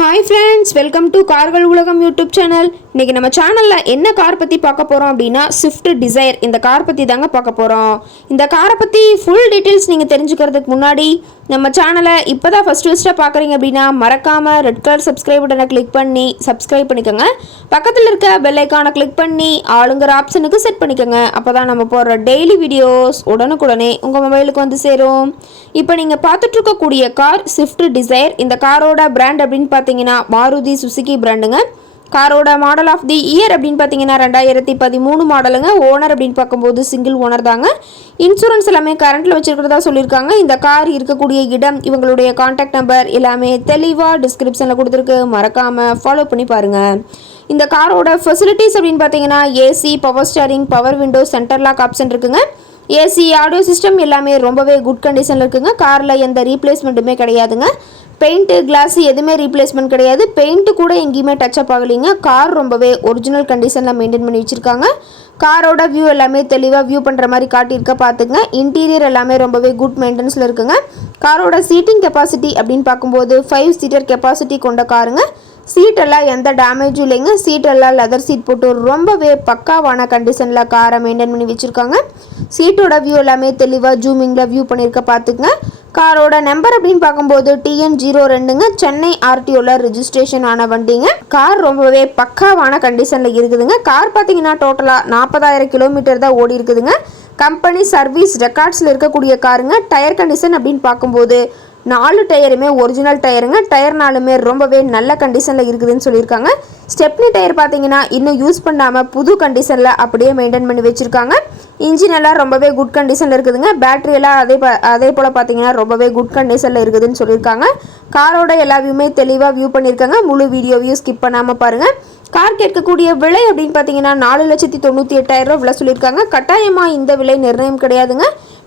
Hi friends welcome to கார்கள் உலகம் YouTube channel இன்றைக்கி நம்ம சேனலில் என்ன கார் பற்றி பார்க்க போகிறோம் அப்படின்னா ஸ்விஃப்ட் டிசைர் இந்த கார் பற்றி தாங்க பார்க்க போகிறோம் இந்த காரை பற்றி ஃபுல் டீட்டெயில்ஸ் நீங்கள் தெரிஞ்சுக்கிறதுக்கு முன்னாடி நம்ம சேனலை இப்போ தான் ஃபஸ்ட் ஃபஸ்ட்டாக பார்க்குறீங்க அப்படின்னா மறக்காமல் ரெட் கலர் சப்ஸ்கிரைப் பட்டனை கிளிக் பண்ணி சப்ஸ்கிரைப் பண்ணிக்கோங்க. பக்கத்தில் இருக்க பெல் ஐக்கானை கிளிக் பண்ணி ஆளுங்கிற ஆப்ஷனுக்கு செட் பண்ணிக்கோங்க. அப்போ தான் நம்ம போடுற டெய்லி வீடியோஸ் உடனுக்குடனே உங்கள் மொபைலுக்கு வந்து சேரும். இப்போ நீங்கள் பார்த்துட்ருக்கக்கூடிய கார் ஸ்விஃப்ட் டிசைர் இந்த காரோட பிராண்ட் அப்படின்னு பார்த்தீங்கன்னா மாருதி சுசுகி பிராண்டுங்க காரோட மாடல் ஆஃப் தி இயர் அப்படின்னு பார்த்தீங்கன்னா ரெண்டாயிரத்தி பதிமூணு மாடலுங்க ஓனர் அப்படின்னு பார்க்கும்போது சிங்கிள் ஓனர் தாங்க. இன்சூரன்ஸ் எல்லாமே கரண்ட்டில் வச்சிருக்கிறதா சொல்லியிருக்காங்க. இந்த கார் இருக்கக்கூடிய இடம் இவங்களுடைய காண்டாக்ட் நம்பர் எல்லாமே தெளிவாக டிஸ்கிரிப்ஷனில் கொடுத்துருக்கு. மறக்காமல் ஃபாலோ பண்ணி பாருங்கள் இந்த காரோட ஃபெசிலிட்டிஸ் அப்படின்னு பார்த்தீங்கன்னா AC power steering power window center lock option இருக்குங்க. ஏசி ஆடியோ சிஸ்டம் எல்லாமே ரொம்பவே குட் கண்டிஷனில் இருக்குங்க. காரில் எந்த ரீப்ளேஸ்மெண்ட்டுமே கிடையாதுங்க. பெயிண்ட்டு கிளாஸ் எதுவுமே ரீப்ளேஸ்மெண்ட் கிடையாது. பெயிண்ட்டு கூட எங்கேயுமே டச் அப் ஆகலைங்க. கார் ரொம்பவே ஒரிஜினல் கண்டிஷனில் மெயின்டைன் பண்ணி வச்சுருக்காங்க. காரோட வியூ எல்லாமே தெளிவாக வியூ பண்ணுற மாதிரி காட்டியிருக்க பார்த்துங்க இன்டீரியர் எல்லாமே ரொம்பவே குட் மெயின்டெனன்ஸில் இருக்குங்க. காரோட சீட்டிங் கெப்பாசிட்டி அப்படின்னு பார்க்கும்போது ஃபைவ் சீட்டர் கெப்பாசிட்டி கொண்ட காருங்க சீட்டெல்லாம் எந்த டேமேஜும் இல்லைங்க. சீட்டெல்லாம் லெதர் சீட் போட்டு ரொம்பவே பக்காவான கண்டிஷனில் காரை மெயின்டைன் பண்ணி வச்சுருக்காங்க. சீட்டோட வியூ எல்லாமே தெளிவாக ஜூமிங்கில் வியூ பண்ணியிருக்க பார்த்துக்குங்க காரோட நம்பர் அப்படின்னு பார்க்கும்போது டிஎன் ஜீரோ ரெண்டுங்க. சென்னை ஆர்டிஓவில் ரிஜிஸ்ட்ரேஷன் ஆன வண்டிங்க. கார் ரொம்பவே பக்காவான கண்டிஷனில் இருக்குதுங்க. கார் பார்த்தீங்கன்னா டோட்டலாக நாற்பதாயிரம் கிலோமீட்டர் தான் ஓடி இருக்குதுங்க. கம்பெனி சர்வீஸ் ரெக்கார்ட்ஸில் இருக்கக்கூடிய காருங்க டயர் கண்டிஷன் அப்படின்னு பார்க்கும்போது நாலு டயருமே ஒரிஜினல் டயருங்க. டயர் நாலுமே ரொம்பவே நல்ல கண்டிஷனில் இருக்குதுன்னு சொல்லியிருக்காங்க. ஸ்டெப்னி டயர் பார்த்தீங்கன்னா இன்னும் யூஸ் பண்ணாமல் புது கண்டிஷனில் அப்படியே மெயின்டைன் பண்ணி வச்சுருக்காங்க. இன்ஜின் எல்லாம் ரொம்பவே குட் கண்டிஷனில் இருக்குதுங்க. பேட்டரி எல்லாம் அதே அதே போல் பார்த்தீங்கன்னா ரொம்பவே குட் கண்டிஷனில் இருக்குதுன்னு சொல்லியிருக்காங்க. காரோட எல்லா வியூமே தெளிவாக வியூ பண்ணியிருக்காங்க. முழு வீடியோவையும் ஸ்கிப் பண்ணாமல் பாருங்கள் கார் கேட்கக்கூடிய விலை அப்படின்னு பார்த்தீங்கன்னா நாலு லட்சத்தி தொண்ணூற்றி எட்டாயிரம் ரூபா விலை சொல்லியிருக்காங்க. கட்டாயமாக இந்த விலை நிர்ணயம் கிடையாதுங்க.